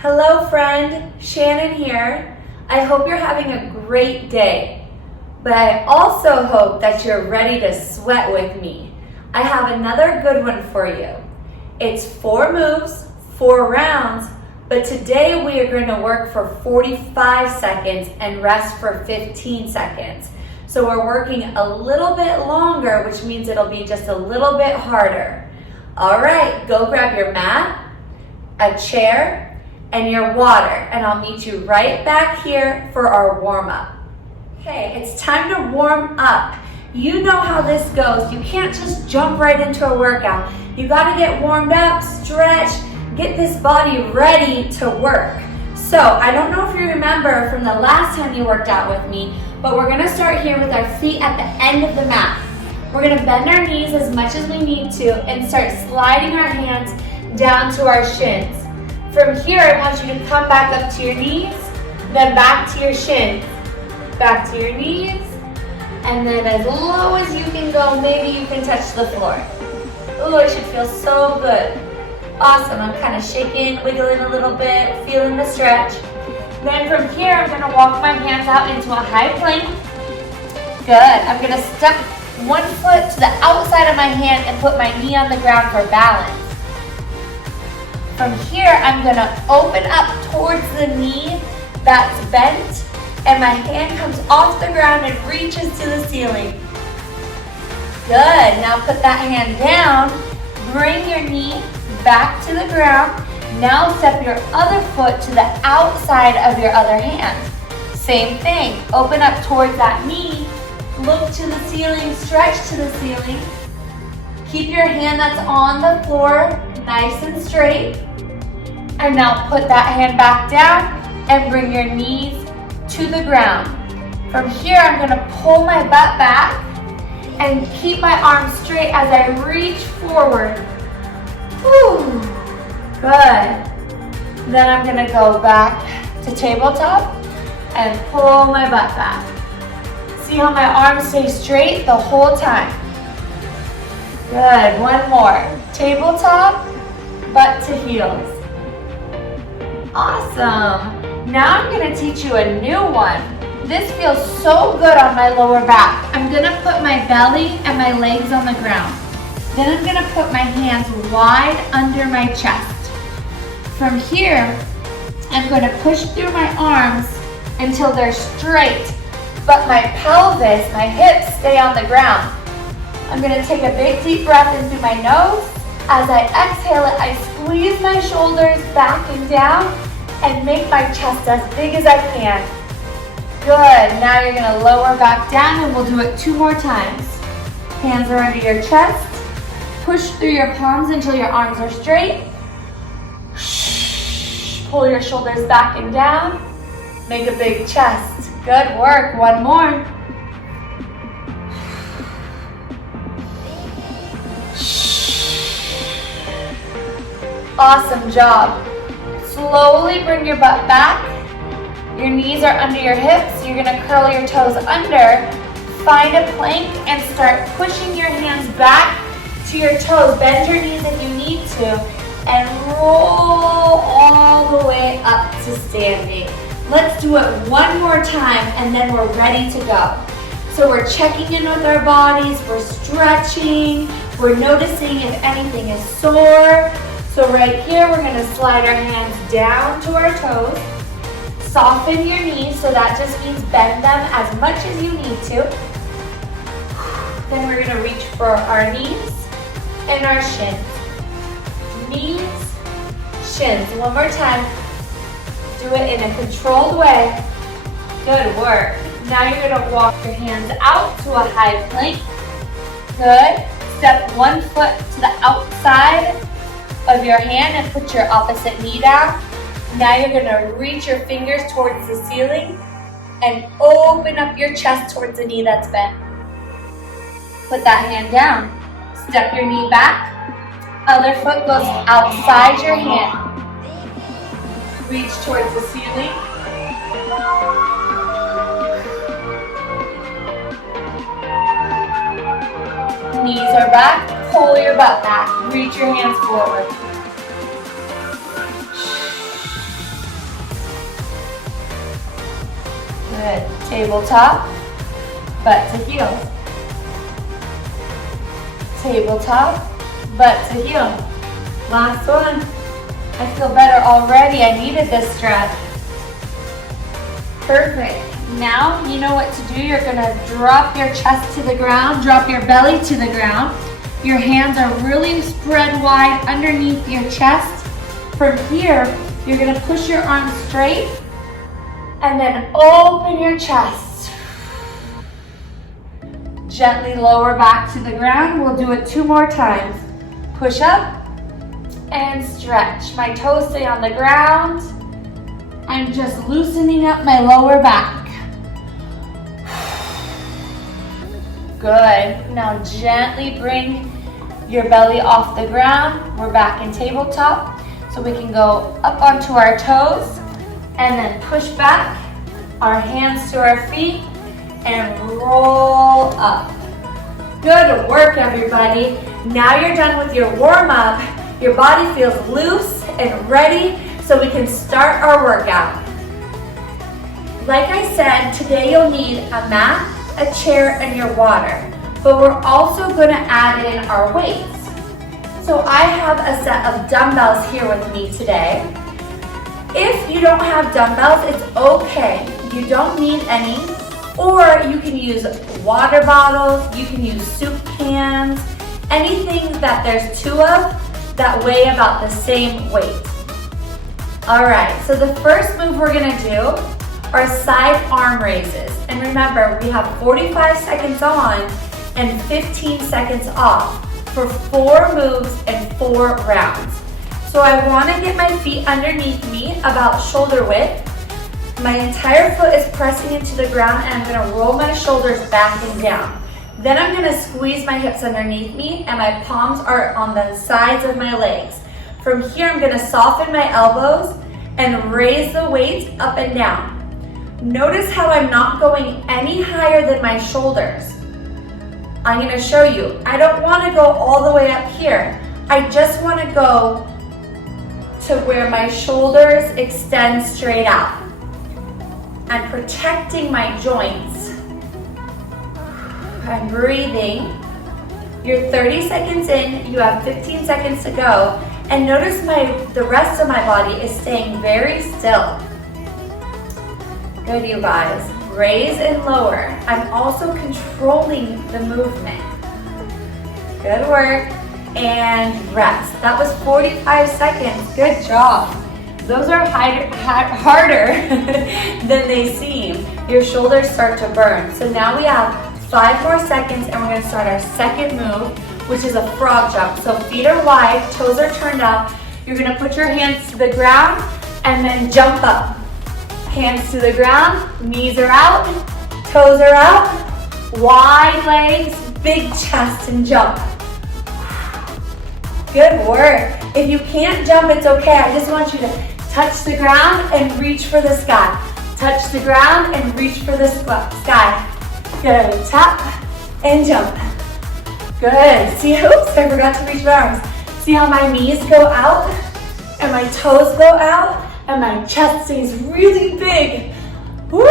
Hello friend, Shannon here. I hope you're having a great day, but I also hope that you're ready to sweat with me. I have another good one for you. It's 4 moves, 4 rounds, but today we are going to work for 45 seconds and rest for 15 seconds. So we're working a little bit longer, which means it'll be just a little bit harder. All right, go grab your mat, a chair, and your water, and I'll meet you right back here for our warm-up. Okay, it's time to warm up. You know how this goes. You can't just jump right into a workout. You gotta get warmed up, stretch, get this body ready to work. So, I don't know if you remember from the last time you worked out with me, but we're gonna start here with our feet at the end of the mat. We're gonna bend our knees as much as we need to and start sliding our hands down to our shins. From here, I want you to come back up to your knees, then back to your shins, back to your knees, and then as low as you can go, maybe you can touch the floor. Ooh, it should feel so good. Awesome, I'm kind of shaking, wiggling a little bit, feeling the stretch. Then from here, I'm gonna walk my hands out into a high plank. Good, I'm gonna step one foot to the outside of my hand and put my knee on the ground for balance. From here, I'm gonna open up towards the knee that's bent, and my hand comes off the ground and reaches to the ceiling. Good, now put that hand down, bring your knee back to the ground. Now step your other foot to the outside of your other hand. Same thing, open up towards that knee, look to the ceiling, stretch to the ceiling. Keep your hand that's on the floor nice and straight. And now put that hand back down and bring your knees to the ground. From here, I'm gonna pull my butt back and keep my arms straight as I reach forward. Whew. Good. Then I'm gonna go back to tabletop and pull my butt back. See how my arms stay straight the whole time. Good, one more. Tabletop, butt to heels. Awesome. Now I'm gonna teach you a new one. This feels so good on my lower back. I'm gonna put my belly and my legs on the ground. Then I'm gonna put my hands wide under my chest. From here, I'm gonna push through my arms until they're straight, but my pelvis, my hips stay on the ground. I'm gonna take a big deep breath in through my nose. As I exhale it, I squeeze my shoulders back and down and make my chest as big as I can. Good, now you're gonna lower back down and we'll do it 2 more times. Hands are under your chest. Push through your palms until your arms are straight. Pull your shoulders back and down. Make a big chest. Good work, one more. Awesome job. Slowly bring your butt back. Your knees are under your hips. You're gonna curl your toes under. Find a plank and start pushing your hands back to your toes. Bend your knees if you need to. And roll all the way up to standing. Let's do it one more time and then we're ready to go. So we're checking in with our bodies. We're stretching. We're noticing if anything is sore. So right here, we're gonna slide our hands down to our toes. Soften your knees, so that just means bend them as much as you need to. Then we're gonna reach for our knees and our shins. Knees, shins. One more time. Do it in a controlled way. Good work. Now you're gonna walk your hands out to a high plank. Good. Step one foot to the outside of your hand and put your opposite knee down. Now you're gonna reach your fingers towards the ceiling and open up your chest towards the knee that's bent. Put that hand down. Step your knee back. Other foot goes outside your hand. Reach towards the ceiling. Knees are back. Pull your butt back. Reach your hands forward. Good. Tabletop, butt to heel. Tabletop, butt to heel. Last one. I feel better already. I needed this stretch. Perfect. Now you know what to do. You're gonna drop your chest to the ground, drop your belly to the ground. Your hands are really spread wide underneath your chest. From here, you're gonna push your arms straight and then open your chest. Gently lower back to the ground. We'll do it 2 more times. Push up and stretch. My toes stay on the ground. I'm just loosening up my lower back. Good. Now gently bring your belly off the ground. We're back in tabletop. So we can go up onto our toes and then push back our hands to our feet and roll up. Good work, everybody. Now you're done with your warm-up. Your body feels loose and ready, so we can start our workout. Like I said, today you'll need a mat, a chair, and your water, but we're also gonna add in our weights. So I have a set of dumbbells here with me today. If you don't have dumbbells, it's okay. You don't need any, or you can use water bottles, you can use soup cans, anything that there's 2 of that weigh about the same weight. All right, so the first move we're gonna do are side arm raises. And remember, we have 45 seconds on and 15 seconds off for 4 moves and 4 rounds. So I wanna get my feet underneath me about shoulder width. My entire foot is pressing into the ground and I'm gonna roll my shoulders back and down. Then I'm gonna squeeze my hips underneath me and my palms are on the sides of my legs. From here, I'm gonna soften my elbows and raise the weight up and down. Notice how I'm not going any higher than my shoulders. I'm gonna show you. I don't wanna go all the way up here. I just wanna go to where my shoulders extend straight out. I'm protecting my joints. I'm breathing. You're 30 seconds in, you have 15 seconds to go, and notice the rest of my body is staying very still. Good, you guys. Raise and lower. I'm also controlling the movement. Good work. And rest. That was 45 seconds. Good job. Those are harder than they seem. Your shoulders start to burn. So now we have 5 more seconds and we're gonna start our second move, which is a frog jump. So feet are wide, toes are turned up. You're gonna put your hands to the ground and then jump up. Hands to the ground, knees are out, toes are out, wide legs, big chest and jump. Good work. If you can't jump, it's okay. I just want you to touch the ground and reach for the sky. Touch the ground and reach for the sky. Good, tap and jump. Good, see, oops, I forgot to reach my arms. See how my knees go out and my toes go out and my chest stays really big. Woo!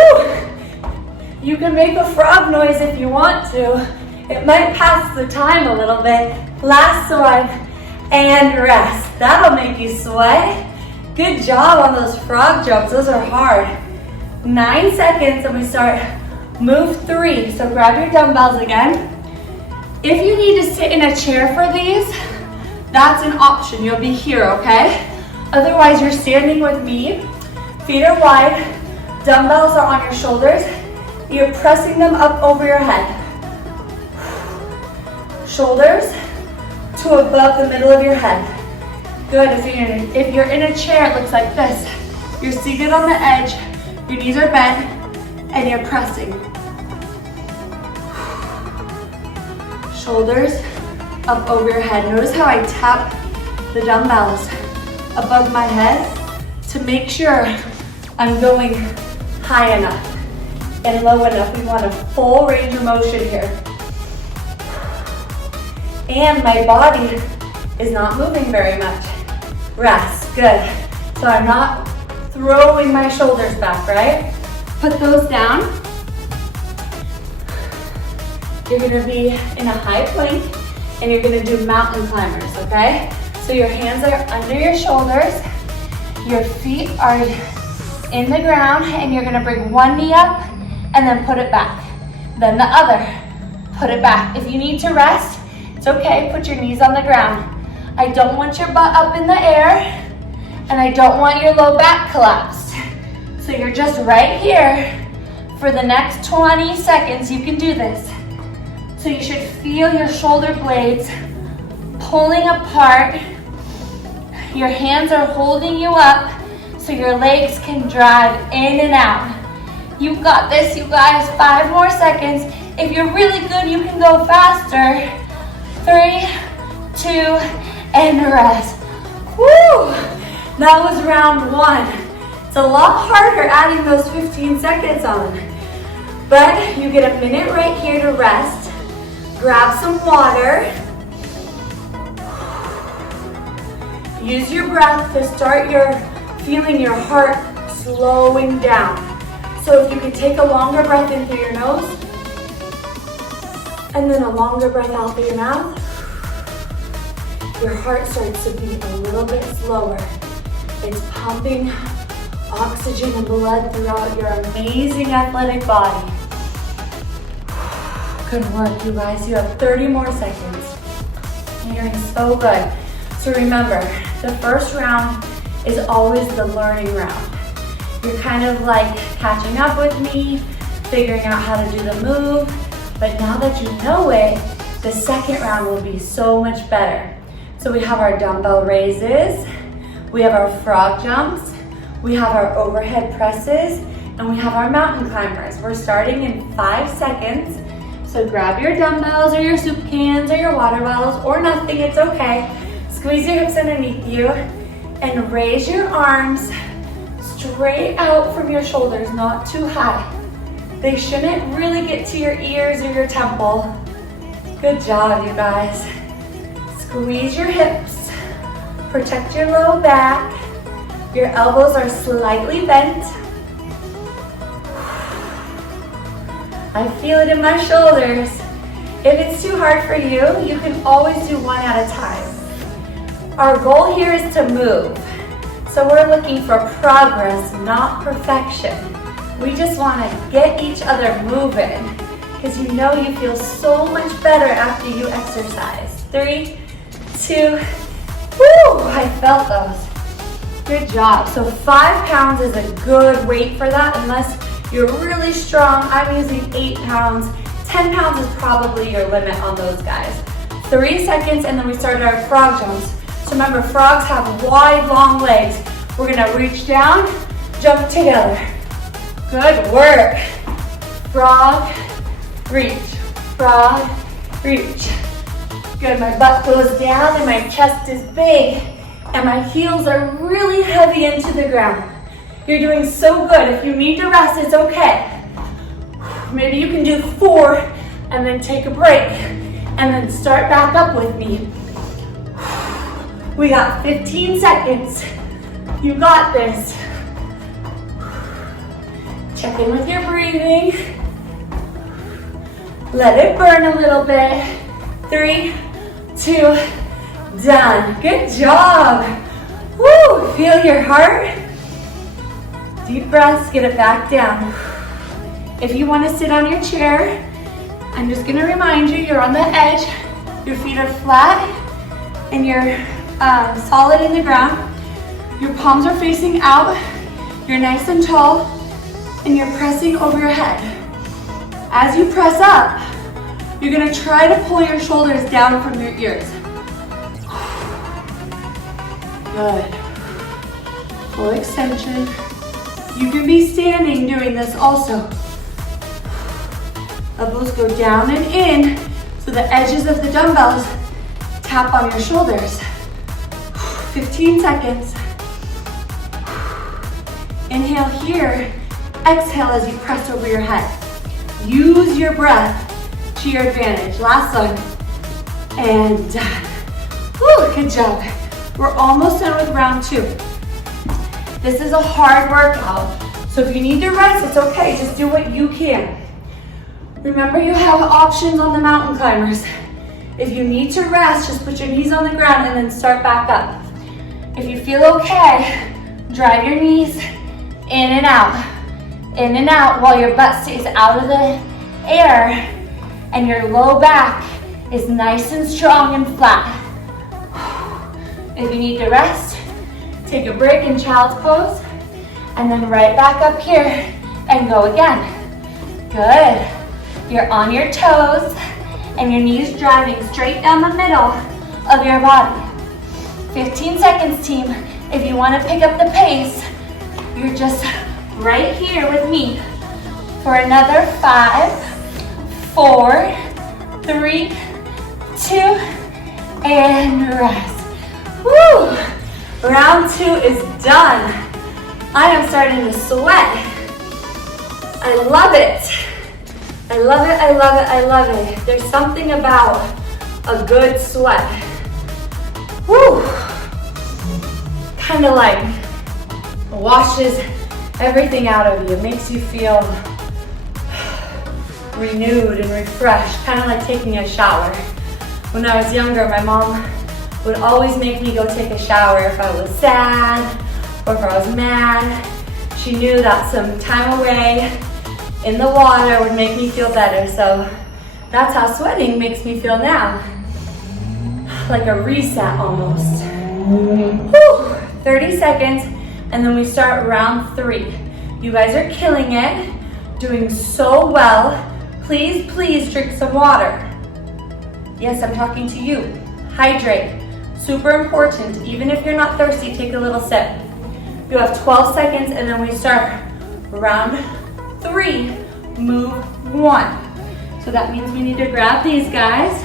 You can make a frog noise if you want to. It might pass the time a little bit. Last one, and rest. That'll make you sweat. Good job on those frog jumps, those are hard. 9 seconds and we start move 3. So grab your dumbbells again. If you need to sit in a chair for these, that's an option, you'll be here, okay? Otherwise, you're standing with me, feet are wide, dumbbells are on your shoulders, you're pressing them up over your head. Shoulders to above the middle of your head. Good, if you're in a chair, it looks like this. You're seated on the edge, your knees are bent, and you're pressing. Shoulders up over your head. Notice how I tap the dumbbells above my head to make sure I'm going high enough and low enough. We want a full range of motion here. And my body is not moving very much. Rest, good. So I'm not throwing my shoulders back, right? Put those down. You're gonna be in a high plank and you're gonna do mountain climbers, okay? So your hands are under your shoulders, your feet are in the ground, and you're gonna bring one knee up and then put it back. Then the other, put it back. If you need to rest, it's okay, put your knees on the ground. I don't want your butt up in the air, and I don't want your low back collapsed. So you're just right here for the next 20 seconds. You can do this. So you should feel your shoulder blades pulling apart. Your hands are holding you up so your legs can drive in and out. You got this, you guys. 5 more seconds. If you're really good, you can go faster. 3, 2, and rest. Woo! That was round 1. It's a lot harder adding those 15 seconds on. But you get a minute right here to rest. Grab some water. Use your breath to start feeling your heart slowing down. So if you could take a longer breath in through your nose, and then a longer breath out through your mouth, your heart starts to beat a little bit slower. It's pumping oxygen and blood throughout your amazing athletic body. Good work, you guys. You have 30 more seconds. You're doing so good. So remember, the first round is always the learning round. You're kind of like catching up with me, figuring out how to do the move, but now that you know it, the second round will be so much better. So we have our dumbbell raises, we have our frog jumps, we have our overhead presses, and we have our mountain climbers. We're starting in 5 seconds. So grab your dumbbells or your soup cans or your water bottles or nothing, it's okay. Squeeze your hips underneath you and raise your arms straight out from your shoulders, not too high. They shouldn't really get to your ears or your temple. Good job, you guys. Squeeze your hips, protect your low back. Your elbows are slightly bent. I feel it in my shoulders. If it's too hard for you, you can always do one at a time. Our goal here is to move. So we're looking for progress, not perfection. We just want to get each other moving because you know you feel so much better after you exercise. 3, 2, woo! I felt those. Good job. So 5 pounds is a good weight for that unless you're really strong. I'm using 8 pounds. 10 pounds is probably your limit on those guys. 3 seconds and then we start our frog jumps. So remember, frogs have wide, long legs. We're gonna reach down, jump together. Good work. Frog, reach, frog, reach. Good, my butt goes down and my chest is big and my heels are really heavy into the ground. You're doing so good. If you need to rest, it's okay. Maybe you can do 4 and then take a break and then start back up with me. We got 15 seconds. You got this. Check in with your breathing. Let it burn a little bit. 3, 2, done. Good job. Woo, feel your heart. Deep breaths, get it back down. If you want to sit on your chair, I'm just going to remind you, you're on the edge. Your feet are flat and you're solid in the ground. Your palms are facing out. You're nice and tall and you're pressing over your head. As you press up, you're going to try to pull your shoulders down from your ears. Good. Full extension. You can be standing doing this also. Elbows go down and in so the edges of the dumbbells tap on your shoulders. 15 seconds. Inhale here. Exhale as you press over your head. Use your breath to your advantage. Last one. And done. Woo, good job. We're almost done with round 2. This is a hard workout, So if you need to rest, it's okay. Just do what you can. Remember, you have options on the mountain climbers. If you need to rest, just put your knees on the ground and then start back up. If you feel okay, drive your knees in and out while your butt stays out of the air and your low back is nice and strong and flat. If you need to rest, take a break in child's pose and then right back up here and go again. Good. You're on your toes and your knees driving straight down the middle of your body. 15 seconds, team. If you want to pick up the pace, you're just right here with me for another 5, 4, 3, 2, and rest. Woo! Round 2 is done. I am starting to sweat. I love it. I love it, I love it, I love it. There's something about a good sweat. Woo! Kind of like washes everything out of you. Makes you feel renewed and refreshed. Kind of like taking a shower. When I was younger, my mom would always make me go take a shower if I was sad or if I was mad. She knew that some time away in the water would make me feel better, so that's how sweating makes me feel now. Like a reset almost. Whew. 30 seconds, and then we start round 3. You guys are killing it, doing so well. Please, please drink some water. Yes, I'm talking to you. Hydrate, super important. Even if you're not thirsty, take a little sip. You have 12 seconds, and then we start round 3, move 1. So that means we need to grab these guys.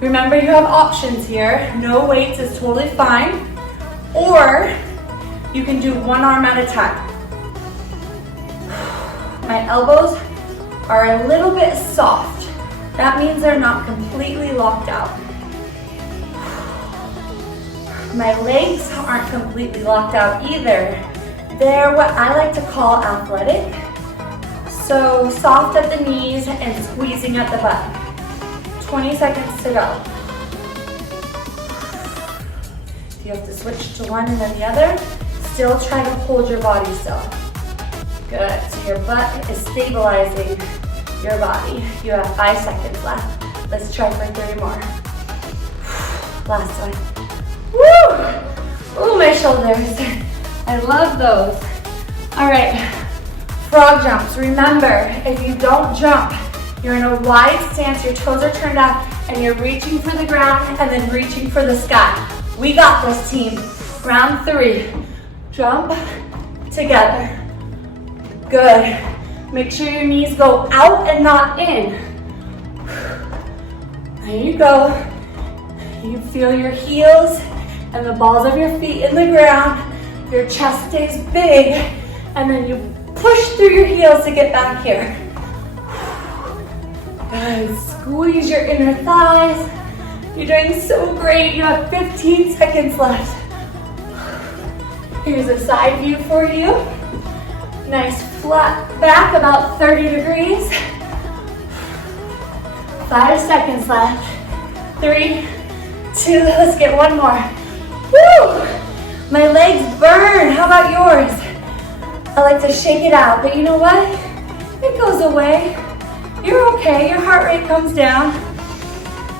Remember, you have options here. No weights is totally fine. Or you can do one arm at a time. My elbows are a little bit soft. That means they're not completely locked out. My legs aren't completely locked out either. They're what I like to call athletic. So soft at the knees and squeezing at the butt. 20 seconds to go. If you have to switch to one and then the other, still try to hold your body still. Good, so your butt is stabilizing your body. You have 5 seconds left. Let's try for 3 more. Last one. Woo! Ooh, my shoulders. I love those. All right, frog jumps. Remember, if you don't jump, you're in a wide stance, your toes are turned out, and you're reaching for the ground and then reaching for the sky. We got this, team. Round 3. Jump together. Good. Make sure your knees go out and not in. There you go. You feel your heels and the balls of your feet in the ground. Your chest stays big, and then you push through your heels to get back here. Good. Squeeze your inner thighs. You're doing so great. You have 15 seconds left. Here's a side view for you. Nice flat back, about 30 degrees. 5 seconds left. 3, 2, let's get one more. Woo! My legs burn. How about yours? I like to shake it out, but you know what? It goes away. You're okay. Your heart rate comes down.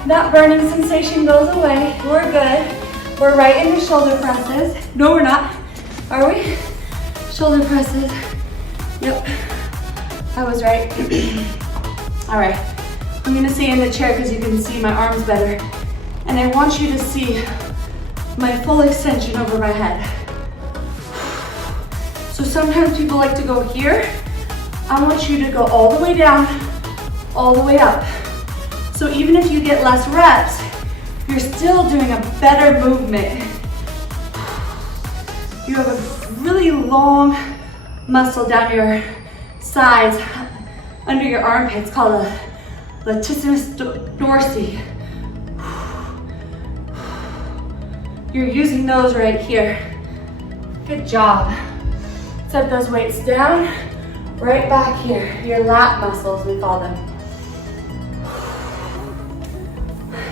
That burning sensation goes away. We're good. We're right into shoulder presses. No, we're not. Are we? Shoulder presses. Yep. I was right. All right. I'm gonna stay in the chair because you can see my arms better. And I want you to see my full extension over my head. So sometimes people like to go here. I want you to go all the way down, all the way up. So even if you get less reps, you're still doing a better movement. You have a really long muscle down your sides, under your armpits, called a latissimus dorsi. You're using those right here. Good job. Set those weights down, right back here. Your lat muscles, we call them.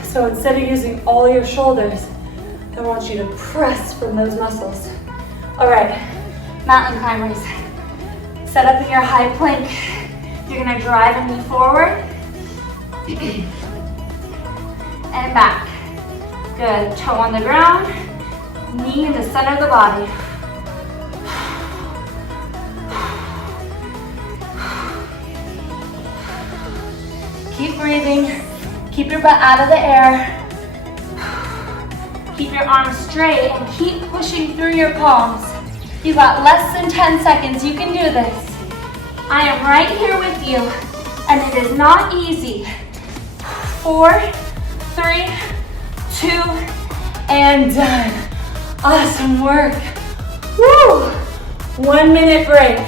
So instead of using all your shoulders, I want you to press from those muscles. All right, mountain climbers. Set up in your high plank. You're gonna drive a knee forward and back. Good, toe on the ground, knee in the center of the body. Keep breathing, keep your butt out of the air. Keep your arms straight and keep pushing through your palms. You've got less than 10 seconds, you can do this. I am right here with you, and it is not easy. 4, 3, 2, and done. Awesome work. Woo! 1 minute break.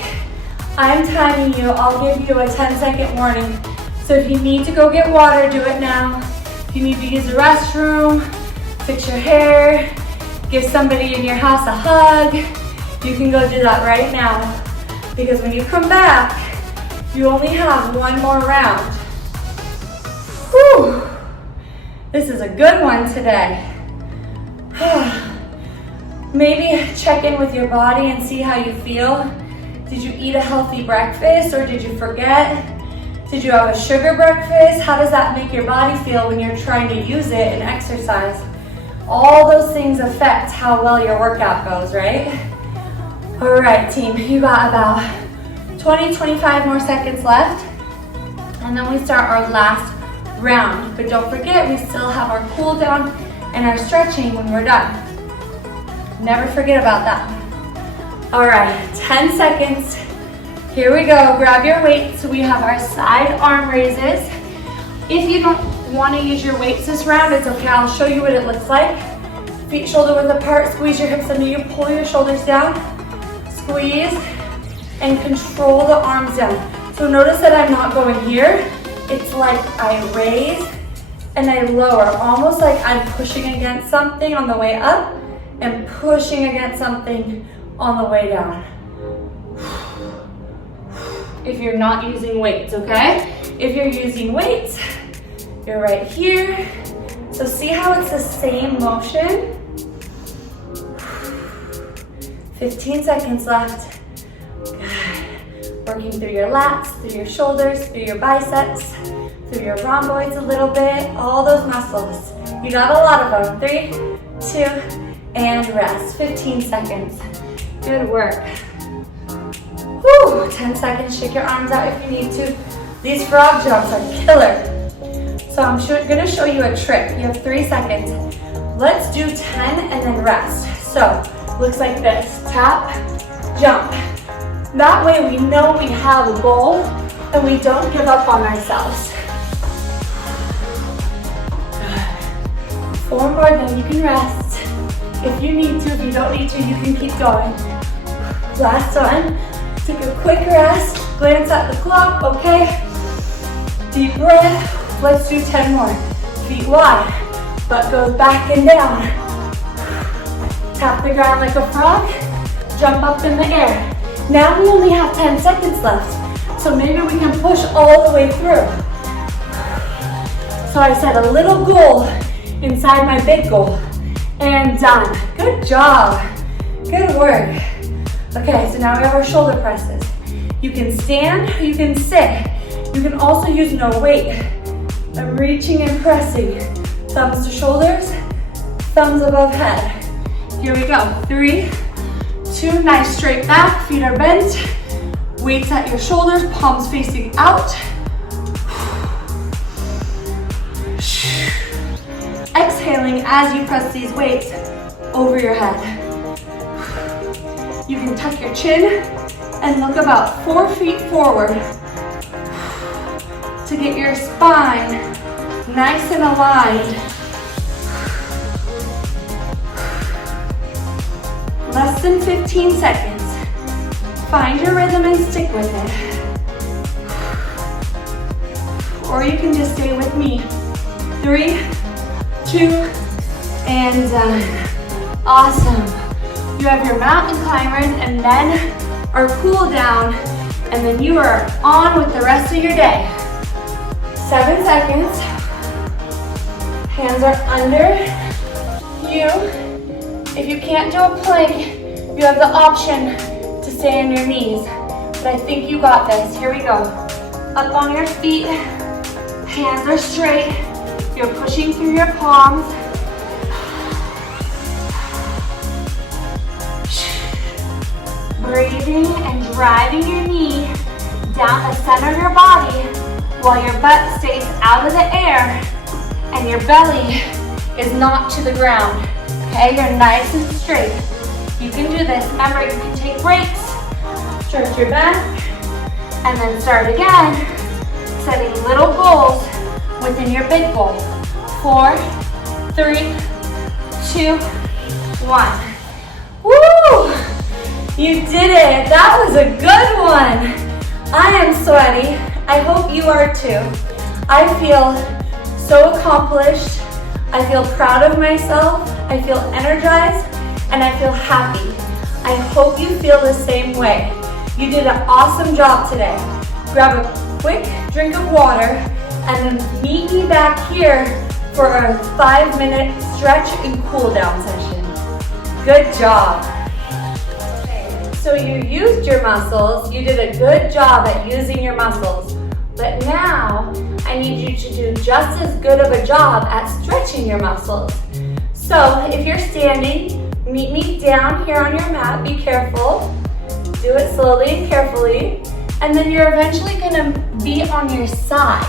I'm timing you. I'll give you a 10-second warning. So if you need to go get water, do it now. If you need to use the restroom, fix your hair, give somebody in your house a hug, you can go do that right now. Because when you come back, you only have 1 more round. Whew. This is a good one today. Maybe check in with your body and see how you feel. Did you eat a healthy breakfast or did you forget? Did you have a sugar breakfast? How does that make your body feel when you're trying to use it in exercise? All those things affect how well your workout goes, right? All right, team, you got about 20, 25 more seconds left. And then we start our last round. But don't forget, we still have our cool down and our stretching when we're done. Never forget about that. All right, 10 seconds. Here we go, grab your weights. We have our side arm raises. If you don't want to use your weights this round, it's okay, I'll show you what it looks like. Feet shoulder width apart, squeeze your hips under you, pull your shoulders down, squeeze, and control the arms down. So notice that I'm not going here. It's like I raise and I lower, almost like I'm pushing against something on the way up and pushing against something on the way down. If you're not using weights, okay? If you're using weights, you're right here. So see how it's the same motion? 15 seconds left. Good. Working through your lats, through your shoulders, through your biceps, through your rhomboids a little bit, all those muscles. You got a lot of them. 3, 2, and rest. 15 seconds. Good work. Whew, 10 seconds, shake your arms out if you need to. These frog jumps are killer. So I'm gonna show you a trick. You have 3 seconds. Let's do 10 and then rest. So, looks like this, tap, jump. That way we know we have a goal and we don't give up on ourselves. 4 more, then you can rest. If you need to, if you don't need to, you can keep going. Last one. Take a quick rest, glance at the clock, okay? Deep breath, let's do 10 more. Feet wide, butt goes back and down. Tap the ground like a frog, jump up in the air. Now we only have 10 seconds left, so maybe we can push all the way through. So I set a little goal inside my big goal, and done. Good job, good work. Okay, so now we have our shoulder presses. You can stand, you can sit. You can also use no weight. I'm reaching and pressing. Thumbs to shoulders, thumbs above head. Here we go. 3, 2, nice straight back, feet are bent. Weights at your shoulders, palms facing out. Exhaling as you press these weights over your head. You can tuck your chin and look about 4 feet forward to get your spine nice and aligned. Less than 15 seconds. Find your rhythm and stick with it. Or you can just stay with me. 3, 2, and done. Awesome. You have your mountain climbers and then our cool down, and then you are on with the rest of your day. 7 seconds. Hands are under you. If you can't do a plank, you have the option to stay on your knees. But I think you got this. Here we go. Up on your feet. Hands are straight. You're pushing through your palms. Breathing and driving your knee down the center of your body while your butt stays out of the air and your belly is not to the ground. Okay, you're nice and straight. You can do this. Remember, you can take breaks, stretch your back, and then start again, setting little goals within your big goal. 4, 3, 2, 1. Woo! You did it. That was a good one. I am sweaty. I hope you are too. I feel so accomplished. I feel proud of myself. I feel energized and I feel happy. I hope you feel the same way. You did an awesome job today. Grab a quick drink of water and then meet me back here for a 5-minute stretch and cool down session. Good job. So you used your muscles, you did a good job at using your muscles, but now I need you to do just as good of a job at stretching your muscles. So if you're standing, meet me down here on your mat, be careful, do it slowly and carefully, and then you're eventually gonna be on your side.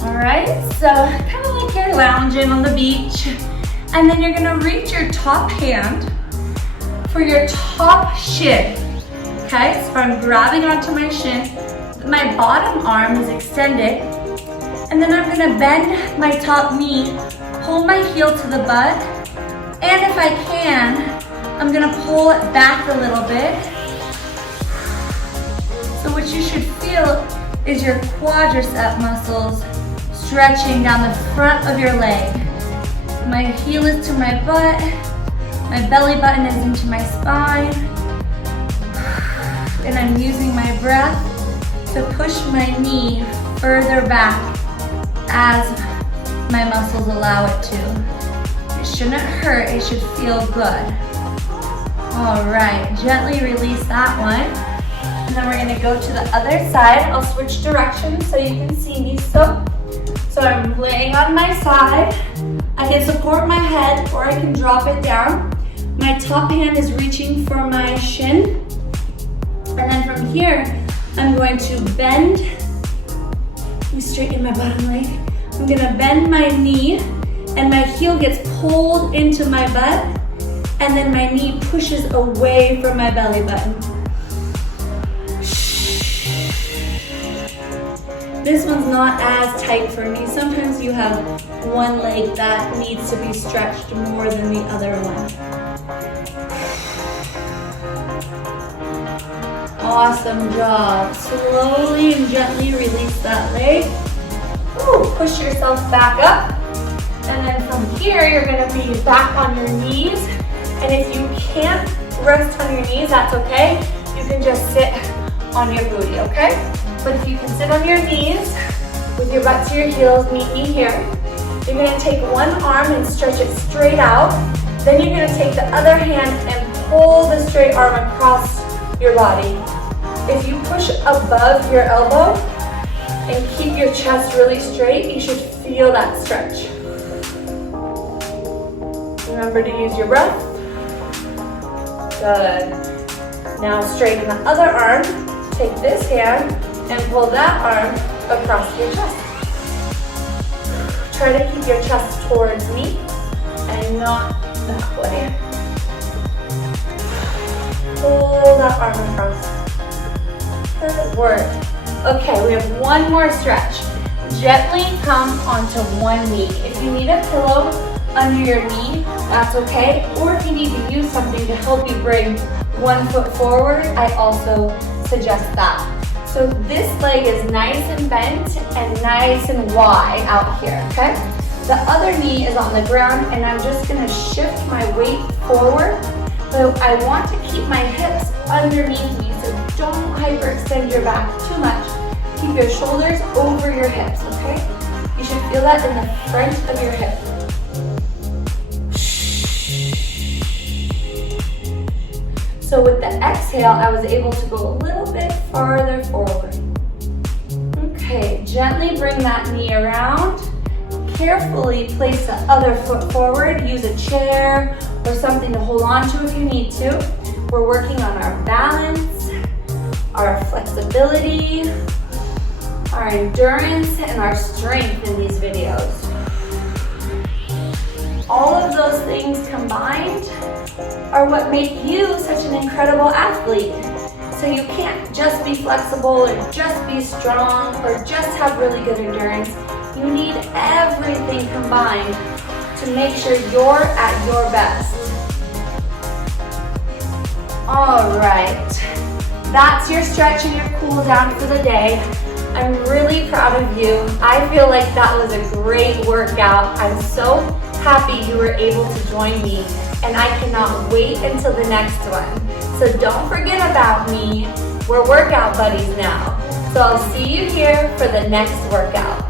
All right, so kind of like you're lounging on the beach, and then you're gonna reach your top hand for your top shin. Okay, so I'm grabbing onto my shin, my bottom arm is extended, and then I'm gonna bend my top knee, hold my heel to the butt, and if I can, I'm gonna pull it back a little bit. So what you should feel is your quadricep muscles stretching down the front of your leg. My heel is to my butt, my belly button is into my spine, and I'm using my breath to push my knee further back as my muscles allow it to. It shouldn't hurt, it should feel good. All right, gently release that one. And then we're gonna go to the other side. I'll switch directions so you can see me. So I'm laying on my side. I can support my head or I can drop it down. My top hand is reaching for my shin. And then from here, I'm going to bend. Let me straighten my bottom leg. I'm gonna bend my knee and my heel gets pulled into my butt and then my knee pushes away from my belly button. This one's not as tight for me. Sometimes you have one leg that needs to be stretched more than the other one. Awesome job. Slowly and gently release that leg. Ooh, push yourself back up. And then from here, you're gonna be back on your knees. And if you can't rest on your knees, that's okay. You can just sit on your booty, okay? But if you can sit on your knees with your butt to your heels, meet me here. You're gonna take one arm and stretch it straight out. Then you're gonna take the other hand and pull the straight arm across your body. If you push above your elbow and keep your chest really straight, you should feel that stretch. Remember to use your breath. Good. Now straighten the other arm. Take this hand and pull that arm across your chest. Try to keep your chest towards me and not that way. Pull that arm across. Good work. Okay, we have one more stretch. Gently come onto one knee. If you need a pillow under your knee, that's okay. Or if you need to use something to help you bring one foot forward, I also suggest that. So this leg is nice and bent and nice and wide out here, okay? The other knee is on the ground and I'm just gonna shift my weight forward, but So I want to keep my hips underneath me, so don't hyperextend your back too much. Keep your shoulders over your hips, okay? You should feel that in the front of your hip. So with the exhale, I was able to go a little bit farther forward. Okay, gently bring that knee around. Carefully place the other foot forward. Use a chair or something to hold on to if you need to. We're working on our balance, our flexibility, our endurance, and our strength in these videos. All of those things combined are what make you such an incredible athlete. So you can't just be flexible or just be strong or just have really good endurance. You need everything combined to make sure you're at your best. All right, that's your stretch and your cool down for the day. I'm really proud of you. I feel like that was a great workout. I'm so happy you were able to join me, and I cannot wait until the next one. So don't forget about me. We're workout buddies now. So I'll see you here for the next workout.